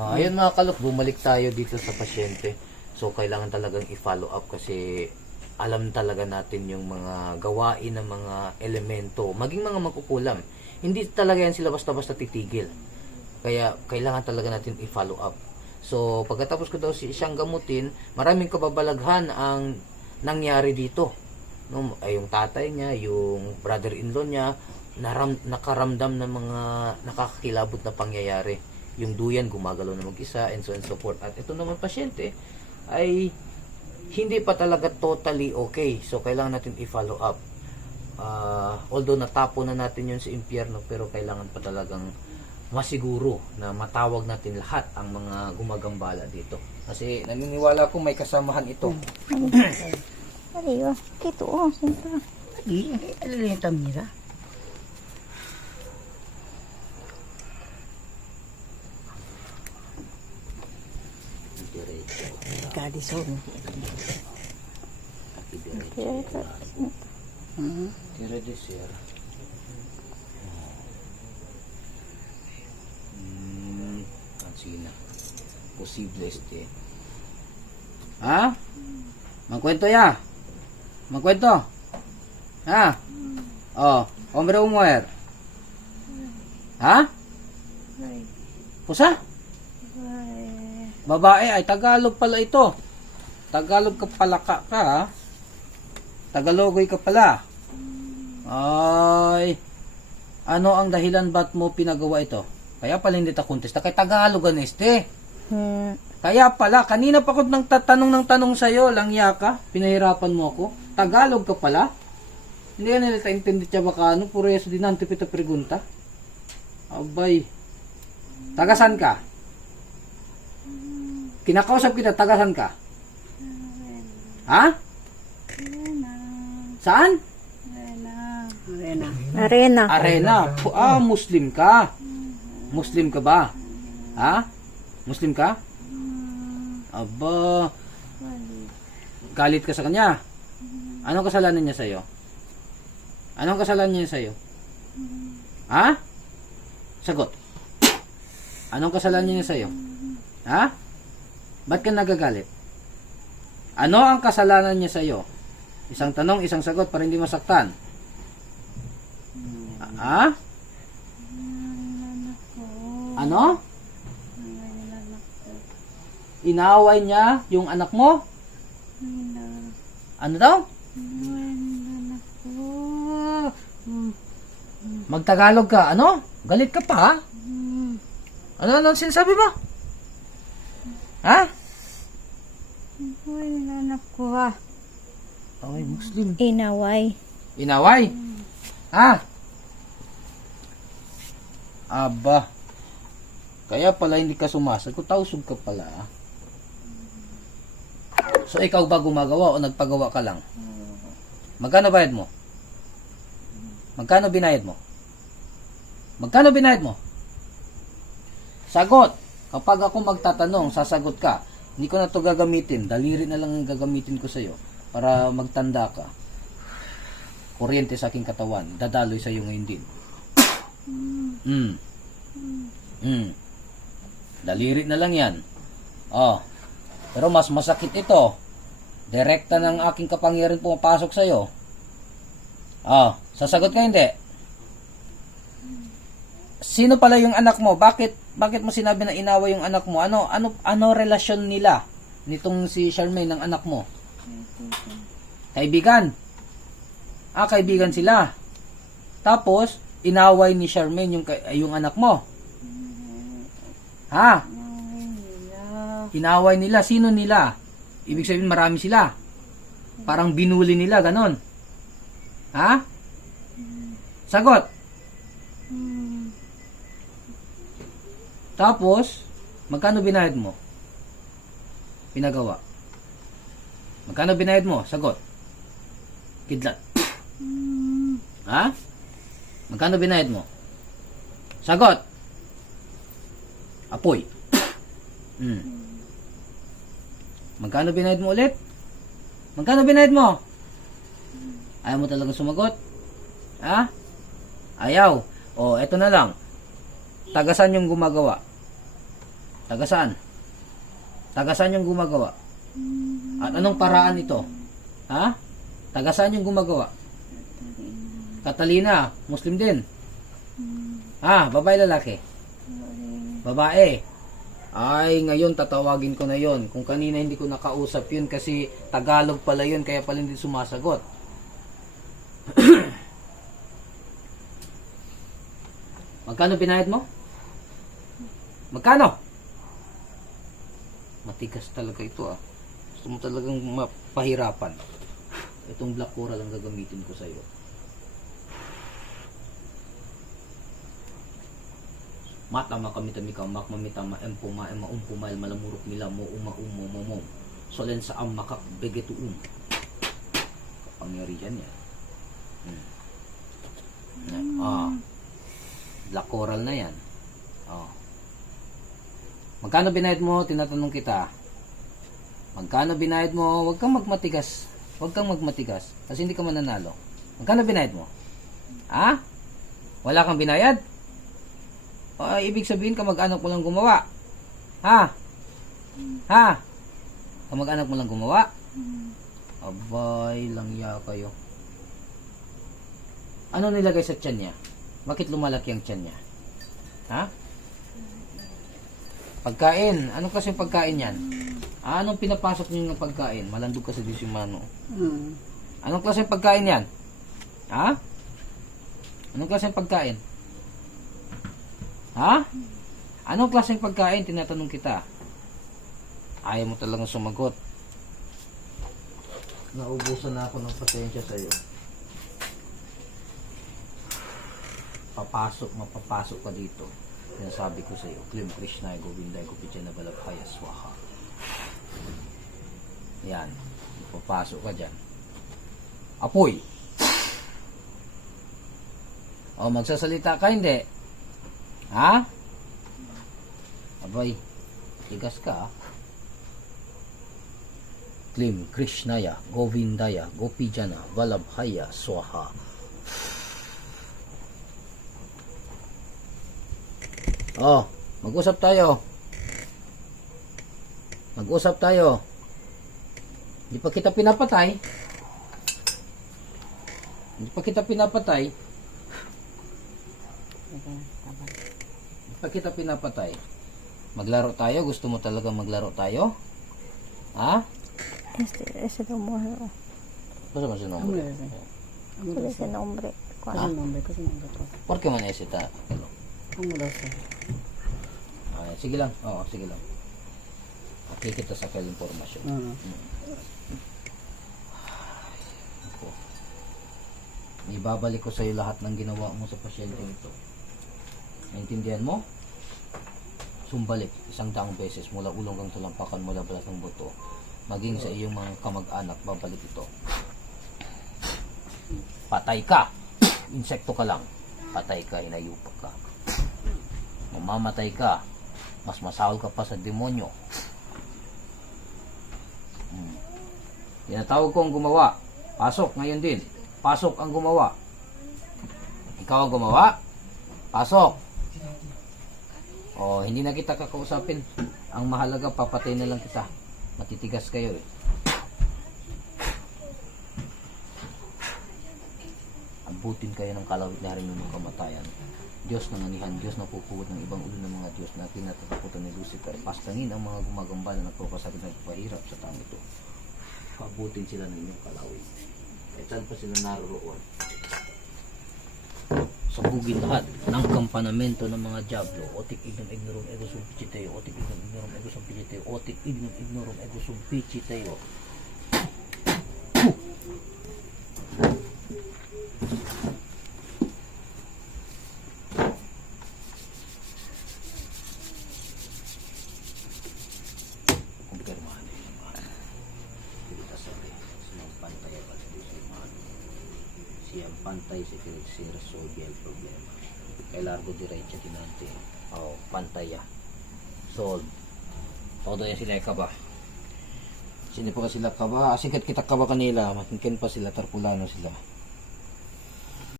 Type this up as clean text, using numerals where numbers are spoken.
Ayun mga kalok, bumalik tayo dito sa pasyente. So, kailangan talagang i-follow up kasi alam talaga natin yung mga gawain ng mga elemento, maging mga magkukulam. Hindi talaga yan sila basta-basta titigil. Kaya, kailangan talaga natin i-follow up. So, pagkatapos ko daw siyang gamutin, maraming kababalaghan ang nangyari dito. No, ay yung tatay niya, yung brother-in-law niya, nakaramdam ng mga nakakakilabot na pangyayari. Yung duyan gumagalaw na mag-isa and so on and so forth. At ito naman pasyente ay hindi pa talaga totally okay. So kailangan natin i-follow up. Although natapo na natin yun sa impyerno, pero kailangan pa talagang masiguro na matawag natin lahat ang mga gumagambala dito. Kasi naniniwala ko may kasamahan ito. Ariyo, kito oh, siyempre. Adi, alala yung tamira. Kadison. Tira de ser. Ansina. Posible este. Ha? Magkwento ya. Magkwento. Ha? Oh, hombre o mujer? Ha? Pusa? Babae ay Tagalog pala ito. Tagalog ka pala ka ha? Tagalogoy ka pala. Ay, ano ang dahilan ba't mo pinagawa ito? Kaya pala hindi ta contest. Kay Tagalog an este. Kaya pala, kanina pa ako nang tatanong ng tanong sa'yo, langya ka, pinahirapan mo ako. Tagalog ka pala? Hindi ka nila taintindi siya baka ano, puro yeso din nanti pita pregunta. Abay, tagasan ka? Kinakausap kita, tagasan ka? Ha? Saan? Arena. Arena. Muslim ka. Muslim ka ba? Ha? Muslim ka? Aba. Galit ka sa kanya? Anong kasalanan niya sa'yo? Anong kasalanan niya sa'yo? Ha? Sagot. Anong kasalanan niya sa'yo? Ha? Ba't ka nagagalit? Ano ang kasalanan niya sa'yo? Isang tanong, isang sagot para hindi masaktan. Ha? Ano? Inaaway niya yung anak mo? Ano daw? Magtagalog ka, ano? Galit ka pa, ha? Ano sinasabi mo? Ha? Anak ko ha. Ay, Muslim. Inaway. Inaway? Ha? Aba. Kaya pala hindi ka sumasagot. Tausog ka pala. So, ikaw ba gumagawa o nagpagawa ka lang? Magkano bayad mo? Magkano binayad mo? Magkano binayad mo? Sagot! Kapag ako magtatanong, sasagot ka. Hindi ko na to gagamitin. Daliri na lang ang gagamitin ko sa'yo para magtanda ka. Kuryente sa aking katawan. Dadaloy sa'yo ngayon din. Daliri na lang yan. Oh. Pero mas masakit ito. Direkta ng aking kapangyarihan pumapasok sa'yo. Oh. Sasagot ka hindi? Sino pala yung anak mo? Bakit mo sinabi na inaway yung anak mo? Ano relasyon nila nitong si Charmaine ng anak mo? Kaibigan. Kaibigan sila. Tapos inaway ni Charmaine yung anak mo. Ha? Inaway nila. Sino nila? Ibig sabihin marami sila. Parang binuli nila, ganon. Ha? Sagot. Tapos, magkano binayad mo? Pinagawa. Magkano binayad mo? Sagot. Kidlat. Ha? Magkano binayad mo? Sagot. Apoy. Magkano binayad mo ulit? Magkano binayad mo? Ayaw mo talaga sumagot? Ha? Ayaw. O, eto na lang. Tagasan yung gumagawa. Taga saan? Taga saan yung gumagawa? At anong paraan ito? Ha? Taga saan yung gumagawa? Catalina, Muslim din. Ha? Babae, lalaki? Babae. Ay, ngayon tatawagin ko na yon. Kung kanina hindi ko nakausap yun kasi Tagalog pala yun, kaya pala hindi sumasagot. Magkano binayad mo? Magkano? Matigas talaga ito ah. Gusto mo talagang mapahirapan. Itong black coral ang gagamitin ko sa iyo. Matama kami tamika mak mamitama empuma ema umpumail malamurok mila mo mo solen sa amakak begetuum. Kapangyarihan yan. Black coral na yan. Magkano binayad mo? Tinatanong kita. Magkano binayad mo? Huwag kang magmatigas. Huwag kang magmatigas. Kasi hindi ka mananalo. Magkano binayad mo? Ha? Wala kang binayad? Ibig sabihin kamag-anak mo lang gumawa. Ha? Ha? Kamag-anak mo lang gumawa? Abay, langya kayo. Ano nilagay sa tiyan niya? Bakit lumalaki ang tiyan niya? Ha? Pagkain. Anong klaseng pagkain yan? Anong pinapasok niyo ng pagkain? Malandog kasi di si Mano. Anong klaseng pagkain yan? Ha? Anong klaseng pagkain? Ha? Anong klaseng pagkain? Tinatanong kita. Ayaw mo talagang sumagot. Naubusan na ako ng pasensya sa'yo. Mapapasok ka dito. Sinasabi ko sa'yo, Klim Krishna, Govinda, Gopijana, Balabhaya, Swaha. Yan. Mapapasok ka dyan. Apoy. O, magsasalita ka, hindi? Ha? Abay, tigas ka, ah. Klim Krishnaya, Govindaya, Gopijana, Valabhaya, Swaha. Oh, mag-usap tayo. Mag-usap tayo. Hindi pa kita pinapatay. Hindi pa kita pinapatay. Hindi pa kita pinapatay. Maglaro tayo? Gusto mo talaga maglaro tayo? Ha? Ese nombre. Basta mo si nombre. Ese nombre. ¿Cuál es el nombre? ¿Qué es el nombre? Por qué man ese ta? ¿Cómo lo sé? Ay, sige lang. Oo, sige lang. Okay, kita sa kailang informasyon. Ako. Ibabalik ko sa iyo lahat ng ginawa mo sa pasyente ito. Naintindihan mo? Sumbalik 100 beses mula ulong hanggang talampakan, mula balat ng buto. Maging sa iyong mga kamag-anak, babalik ito. Patay ka! Insekto ka lang. Patay ka, inayupak ka. Mamamatay ka. Mas masahol ka pa sa demonyo. Tinatawag ko ang gumawa. Pasok ngayon din. Pasok ang gumawa. Ikaw ang gumawa? Pasok. O, hindi na kita kakausapin. Ang mahalaga, papatay na lang kita. Matitigas kayo eh. Abutin kayo ng kalawit na rin ng kamatayan. Diyos ng anihan, Diyos na pupugot ng ibang ulo ng mga Diyos na tinatatakutan ni Lucifer. Pastangin ang mga gumagambala na nagpapasakit na nagpahirap sa tao ito. Pabutin sila ng inyong kalawit. Kahit saan pa sila naroon. Sabugin lahat ng kampanamento ng mga diablo. Otik ignorum ego sum pichiteo. Otik ignorum ego sum pichiteo. Otik ignorum ego sum pichiteo. Pantay si resolve el problema. Kay largo diretso tinante. Oh, pantay ya. Solve. Todo yan sila kaba. Sino pa sila kaba? Asikat kita kaba kanila. Matingkin pa sila tarpulano sila.